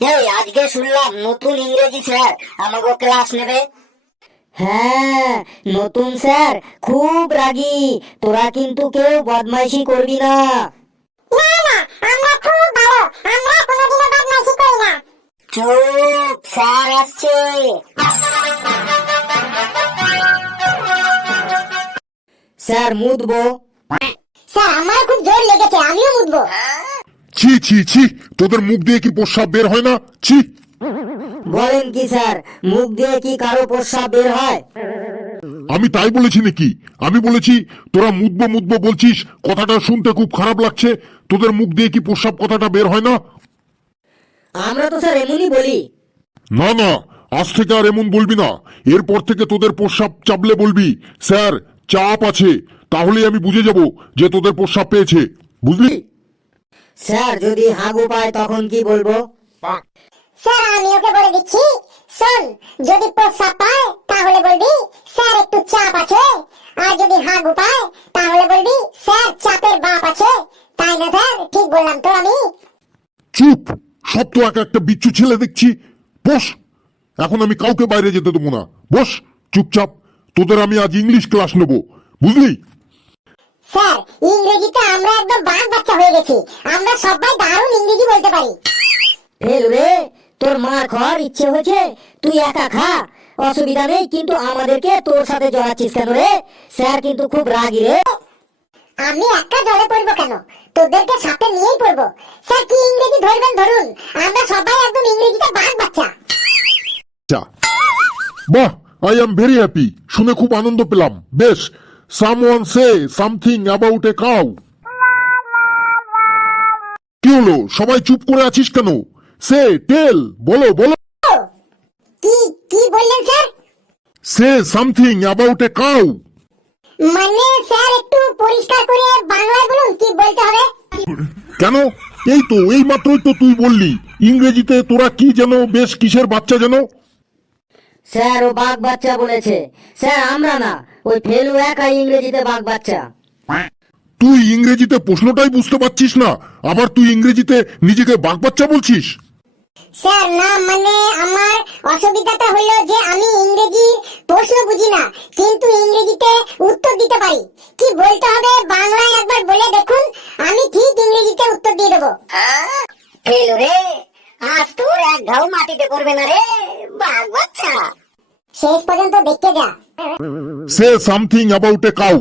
এই আজকে শুনলাম নতুন ইংরেজি স্যার আমাকে ক্লাস নেবে। হ্যাঁ নতুন স্যার খুব রাগী। তোরা কিন্তু কেউ বদমাইশি করবি না। না না আমরা খুব ভালো আমরা কোনোদিনও বদমাইশি করি না। চুপ স্যার আসছে। স্যার মুদবো স্যার আমার খুব জোর লেগেছে আমিও মুতবো। ছি ছি ছি। তোদের মুখ দিয়ে কি প্রস্রাব বের হয় না? ছি। বলেন কি স্যার? মুখ দিয়ে কি কারও প্রস্রাব বের হয়? আমি তাই বলেছি নাকি? আমি বলেছি তোরা মুদবো মুদবো বলছিস কথাটা শুনতে খুব খারাপ লাগছে। তোদের মুখ দিয়ে কি প্রস্রাব কথাটা বের হয় না? আমরা তো স্যার এমনই বলি। না না আজ থেকে আর এমন বলবি না। এরপর থেকে তোদের প্রস্রাব চাপলে বলবি স্যার চাপ আছে। তাহলেই আমি বুঝে যাব যে তোদের প্রস্রাব পেয়েছে। বুঝলি? স্যার যদি হাগু পায় তখন কি বলব? স্যার আমি ওকে বলে দিচ্ছি শোন যদি প্রস্রাব পায় তাহলে বলবি স্যার একটু চাপ আছে। আর যদি হাগু পায় তাহলে বলবি স্যার চাপের বাপ আছে। তাই না স্যার? ঠিক বললাম তো আমি। চুপ! সব তো এক একটা বিচ্ছু ছেলে দেখছি। বস! এখন আমি কাউকে বাইরে যেতে দেবো না। বস চুপচাপ। তোদের আমি আজ ইংলিশ ক্লাস নেব। বুঝলি? স্যার ইংরেজিতে আমরা একদম বাঘ বাচ্চা হয়ে গেছি। সবাই দারুণ ইংরেজি বলতে পারি। রে তোর মার খাওয়ার ইচ্ছে হয়েছে তুই একা খা। অসুবিধা নেই কিন্তু আমাদেরকে তোর সাথে জড়াচ্ছিস কেন রে? স্যার কিন্তু খুব রাগী রে। আমি একা জলে পড়ব কেন? তোদেরকে সাথে নিয়েই পড়ব। স্যার কি ইংরেজি ধরবেন ধরুন। আমরা সবাই একদম ইংরেজিতে বাঘ বাচ্চা। বাহ আই এম ভেরি হ্যাপি শুনে খুব আনন্দ পেলাম। বেশ someone say something about a cow কি হলো সবাই চুপ করে আছিস কেন? সে টেল বলো বলো। কি কি বললেন sir? Say something about a cow. মানে স্যার একটু পরিষ্কার করে বাংলায় বলুন কি বলতে হবে? কেন? এই তো এই মাত্রই তো তুই বললি। ইংরেজিতে তোরা কি যেন বেশ কিসের বাচ্চা যেন? স্যার ও বাঘ বাচ্চা বলেছে। স্যার আমরা না ওই ফেলু একাই ইংরেজিতে বাঘ বাচ্চা। তুই ইংরেজিতে প্রশ্নটাই বুঝতে পারছিস না। আবার তুই ইংরেজিতে নিজেকে বাঘ বাচ্চা বলছিস। স্যার না মানে আমার অসুবিধাটা হলো যে আমি ইংরেজি প্রশ্ন বুঝি না কিন্তু ইংরেজিতে উত্তর দিতে পারি। কি বলতে হবে? বাংলায় একবার বলে দেখুন আমি ঠিক ইংরেজিতে উত্তর দিয়ে দেবো। ফেলু রে আজ তোর এক ঘাও মাটিতে পড়বে না রে বাঘ বাচ্চা শেষ পর্যন্ত দেখতে যা। সে সামথিং অ্যাবাউট এ কাউ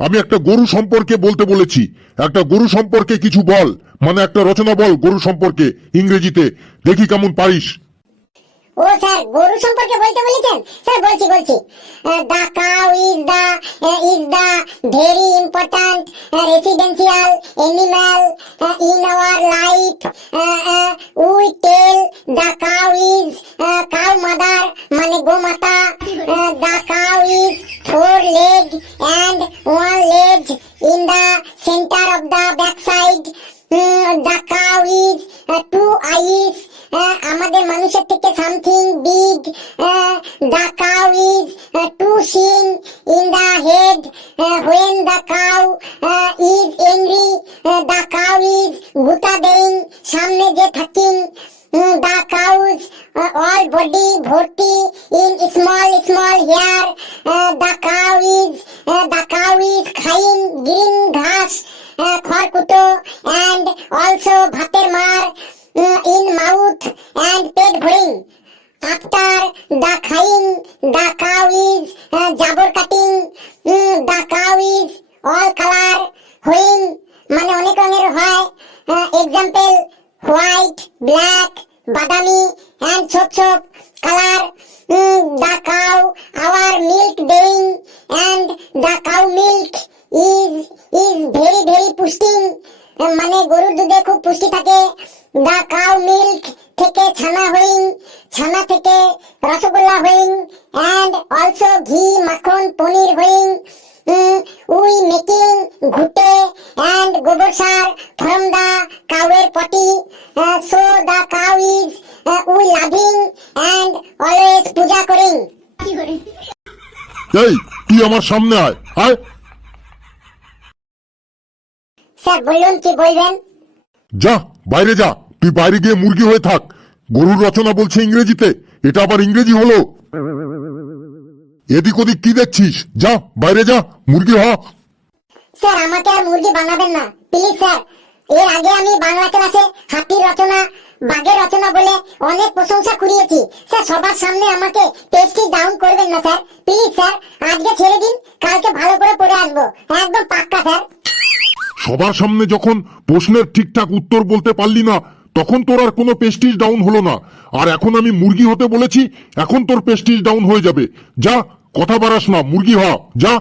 আমি একটা গরু সম্পর্কে বলতে বলেছি। একটা গরু সম্পর্কে কিছু বল। মানে একটা রচনা বল গরু সম্পর্কে, ইংরেজিতে। দেখি কেমন পারিস। ও স্যার, গরু সম্পর্কে বলতে বলেছেন? স্যার, বলছি বলছি। The cow is the is the very important residential animal in our life we tell the cow is cow mother মানে গোমাতা দা কাউ ইজ থাকিং দা কাউজ অল বডি ভর্তি in small small hair the cow is the cow is Khaing green ঘাস খড়কুটো and also ভাতের মার in mouth and পেট ভরিং আফটার দা খাইং দা কাউ ইজ জাবর cutting the cow is all colour হুইং মানে অনেক রঙের হয় এক্সাম্পল হোয়াইট, ব্ল্যাক, বাদামি অ্যান্ড ছোপ ছোপ colour the cow, our milk দেইং and the cow milk is is very very পুষ্টিং মানে গরুর দুধে খুব পুষ্টি থাকে। দা কাউ মিল্ক থেকে ছানা হইং, ছানা থেকে রসগোল্লা হইং অ্যান্ড অলসো ঘি, মাখন, পনির হইং। উই মেকিং ঘুটে অ্যান্ড গোবর সার from the কাউয়ের potty so the cow is we loving and always puja করিং। এই তুই আমার সামনে আয় আয়। স্যার বলুন কি বলবেন? যা বাইরে যা তুই বাইরে গিয়ে মুরগি হয়ে থাক। গরুর রচনা বলছে ইংরেজিতে এটা আবার ইংরেজি হলো। এদিক ওদিক কি দেখছিস? যা বাইরে যা মুরগি হ। স্যার আমাকে আর মুরগি বানাবেন না। Please sir. এর আগে আমি বাংলা ক্লাসে হাতির রচনা বাঘের রচনা বলে অনেক প্রশংসা কুড়িয়েছি। স্যার সবার সামনে আমাকে পেজটি ডাউন করবেন না স্যার। প্লিজ স্যার আজকে ছেড়ে দিন কালকে ভালো করে পড়ে আসব। একদম পাক্কা স্যার। সবার সামনে যখন প্রশ্নের ঠিকঠাক উত্তর বলতে পারলি না তখন তোর আর কোনো পেস্টিজ ডাউন হলো না। আর এখন আমি মুরগি হতে বলেছি এখন তোর পেস্টিজ ডাউন হয়ে যাবে। যা কথা বাড়াস না মুরগি হ যা।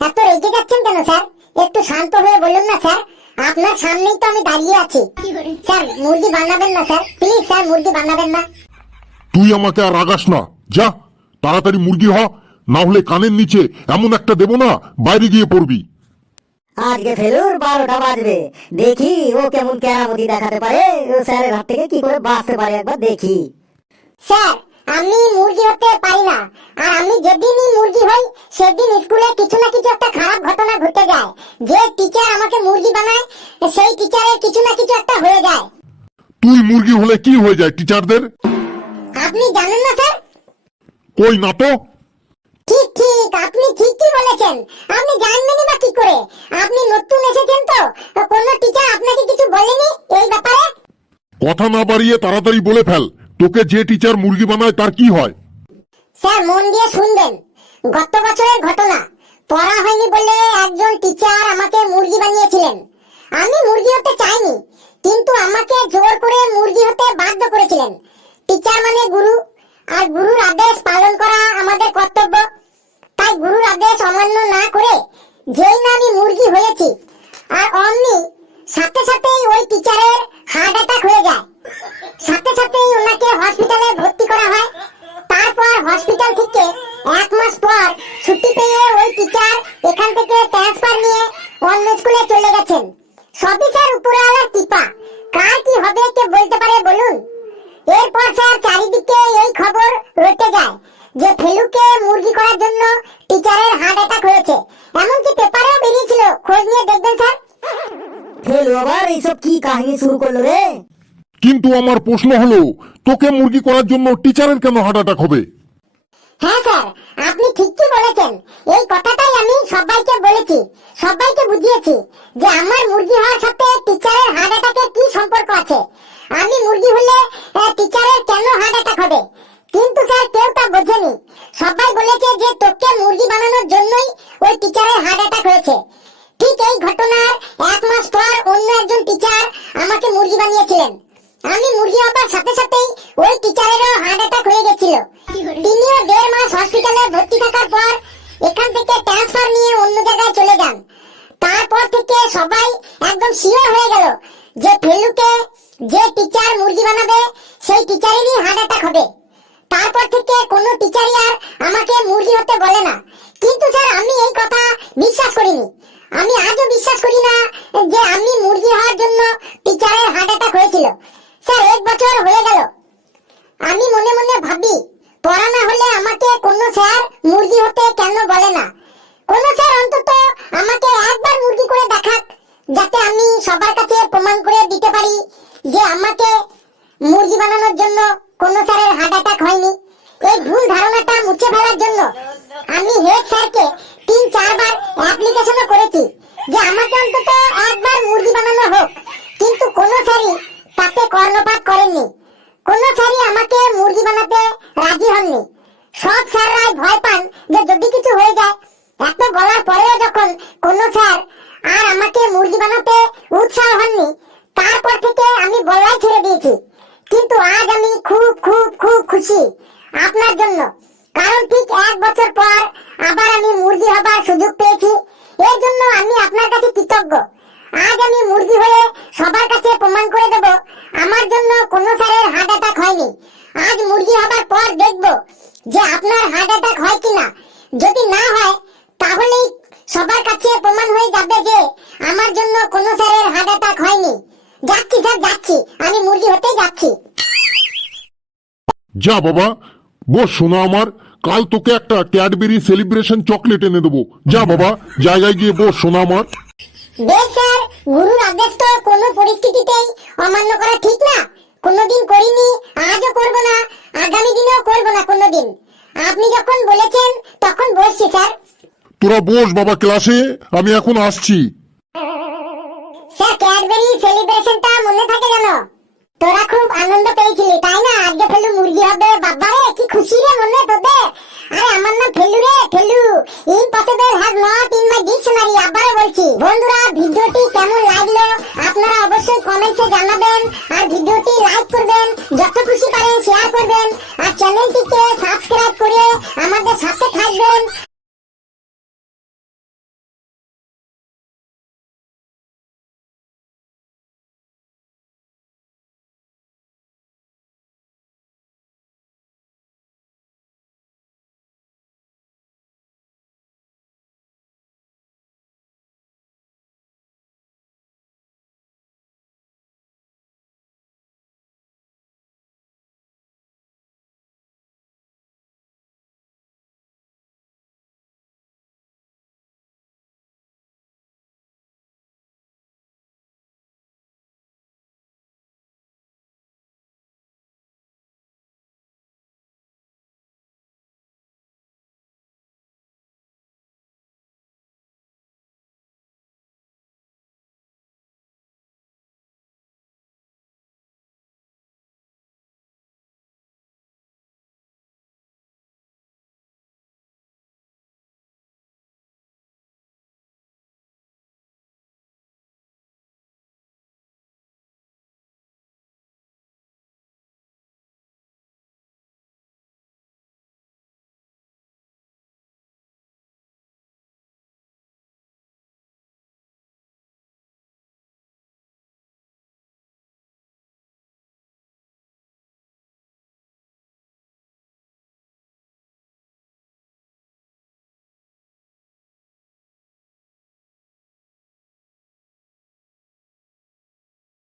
এত রেগে যাচ্ছেন কেন স্যার? একটু শান্ত হয়ে বলুন না স্যার। আপনার সামনেই তো আমি দাঁড়িয়ে আছি। স্যার মুরগি বানাবেন না স্যার। প্লিজ স্যার মুরগি বানাবেন না। তুই আমাকে আর রাগাস না। যা তাড়াতাড়ি মুরগি হ না হলে কানের নিচে এমন একটা দেবো না বাইরে গিয়ে পড়বি। আজকে ফেলুর বারোটা বাজবে। দেখি ও কেমন কেরামতি দেখাতে পারে। ও স্যারের হাত থেকে কি করে বাঁচতে পারে একবার দেখি। স্যার আমি মুরগি হতে পারি না। আর আমি যেদিনই মুরগি হই সেদিন স্কুলে কিছু না কিছু একটা খারাপ ঘটনা ঘটে যায়। যে টিচার আমাকে মুরগি বানায় সেই টিচারের কিছু না কিছু একটা হয়ে যায়। তুই মুরগি হলে কি হয়ে যায় টিচারদের আপনি জানেন না স্যার? কই না তো? ঠিক ঠিক আপনি ঠিকই বলেছেন। আপনি জানবেনই বা কি করে? আপনি নতুন এসেছেন তো। কোনো টিচার আপনাকে কিছু বলেনি এই ব্যাপারে? কথা না বাড়িয়ে তাড়াতাড়ি বলে ফেল। তোকে যে টিচার মুরগি বানায় তার কি হয়? স্যার, মন দিয়ে শুনবেন। গত বছরের ঘটনা। পড়া হয়নি বলে একজন টিচার আমাকে মুরগি বানিয়েছিলেন। আমি মুরগি হতে চাইনি, কিন্তু আমাকে জোর করে মুরগি হতে বাধ্য করেছিলেন। টিচার মানে গুরু, আর গুরুর আদেশ পালন করা হবে কে বলতে পারে বলুন? এরপর স্যার চারিদিকে এই খবর রটে যায় যে ফেলুকে মুরগি করার জন্য টিচারের হার্ট অ্যাটাক হয়েছে। এমনকি পেপারেও বেরিয়েছিল। খোঁজ নিয়ে দেখবেন স্যার। ফেলু আবার এইসব কি কাহিনী শুরু করল রে? কিন্তু আমার প্রশ্ন হলো তোকে মুরগি করার জন্য টিচারের কেন হার্ট অ্যাটাক হবে? হ্যাঁ স্যার আপনি ঠিকই বলেছেন। এই কথাটাই আমি সবাইকে বলেছি। সবাইকে বুঝিয়েছি যে আমার মুরগি হওয়ার সাথে টিচারের হার্ট অ্যাটাকের কি সম্পর্ক আছে। আমি মুরগি হলে টিচারের কেন হার্ট অ্যাটাক হবে? কিন্তু স্যার কেউ তা বোঝেনি। সবাই বলেছে যে তোকে মুরগি বানানোর জন্যই ওই টিচারের হার্ট অ্যাটাক হয়েছে। ঠিক এই ঘটনার এক মাস পর অন্য একজন টিচার আমাকে মুরগি বানিয়েছিলেন। আমি মুরগি হবার সাথে সাথেই ওই টিচারেরও হার্ট অ্যাটাক হয়ে গেছিল। তিনিও দেড় মাস হসপিটালে ভর্তি থাকার পর এখান থেকে ট্রান্সফার নিয়ে অন্য জায়গায় চলে যান। তারপর থেকে সবাই একদম শিওর হয়ে গেল যে ফেলুকে যে টিচার মুরগি বানাবে, সেই টিচারেরই হার্ট অ্যাটাক হবে। তারপর থেকে কোনো টিচারই আর আমাকে মুরগি হতে বলে না। কিন্তু বানানোর জন্য কোন স্যারের হার্ট অ্যাটাক হয়নি। এই ভুল ধারণাটা মুছে ফেলার জন্য আমি হেড স্যারকে তিন, চারবার অ্যাপ্লিকেশনও করেছি যে আমাকে অন্তত একবার মুরগি বানানো হোক। কিন্তু কোন স্যারই তাতে কর্ণপাত করেননি। কোন স্যারই আমাকে মুরগি বানাতে রাজি হননি। সব স্যাররাই ভয় পান যে যদি কিছু হয়ে যায়, এত বলার পরেও যখন কোন স্যার আর আমাকে মুরগি বানাতে উৎসাহ হননি, তারপর থেকে আমি বলাই ছেড়ে দিয়েছি। কিন্তু আজ আমি খুব খুব খুব খুশি আপনার জন্য। কারণ ঠিক এক বছর পর আবার আমি মুরগি হবার সুযোগ পেয়েছি। এর জন্য আমি আপনার কাছে কৃতজ্ঞ। আজ আমি মুরগি হয়ে সবার কাছে প্রমাণ করে দেব, আমার জন্য কোনো স্যারের হার্ট অ্যাটাক হয়নি। আজ মুরগি হবার পর দেখব যে আপনার হার্ট অ্যাটাক হয় কিনা যদি না হয় তাহলেই সবার কাছে প্রমাণ হয়ে যাবে যে আমার জন্য কোনো স্যারের হার্ট অ্যাটাক হয়নি যাচ্ছি স্যার যাচ্ছি আমি মুরগি হতেই যাচ্ছি যা বাবা বস শোনা আমার কাল তোকে একটা ক্যাডবেরি সেলিব্রেশন চকলেট এনে দেবো। যা বাবা জায়গায় গিয়ে বস শোনা আমার। বেশ স্যার গুরুর আদেশ তো কোনো পরিস্থিতিতেই অমান্য করা ঠিক না। কোনোদিন করিনি আজও করব না আগামী দিনেও করব না কোনোদিন। আপনি যখন বলেছেন তখন বসছি স্যার। তোরা বস বাবা ক্লাসে আমি এখন আসছি। স্যার ক্যাডবেরি সেলিব্রেশনটা মনে থাকে জানো তোরা খুব আনন্দ পেয়েছিলি, তাই না? আজকে ফেলু মুরগি হবে, বাবা রে, কি খুশি রে মনে তোদের? আরে, আমার নাম Felu Ray, Felu. Impossible has not in my dictionary, আবারও বলছি। বন্ধুরা, ভিডিওটি কেমন লাগল আপনারা অবশ্যই কমেন্টে জানাবেন, আর ভিডিওটি লাইক করবেন, যত খুশি পারেন শেয়ার করবেন, আর চ্যানেলটিকে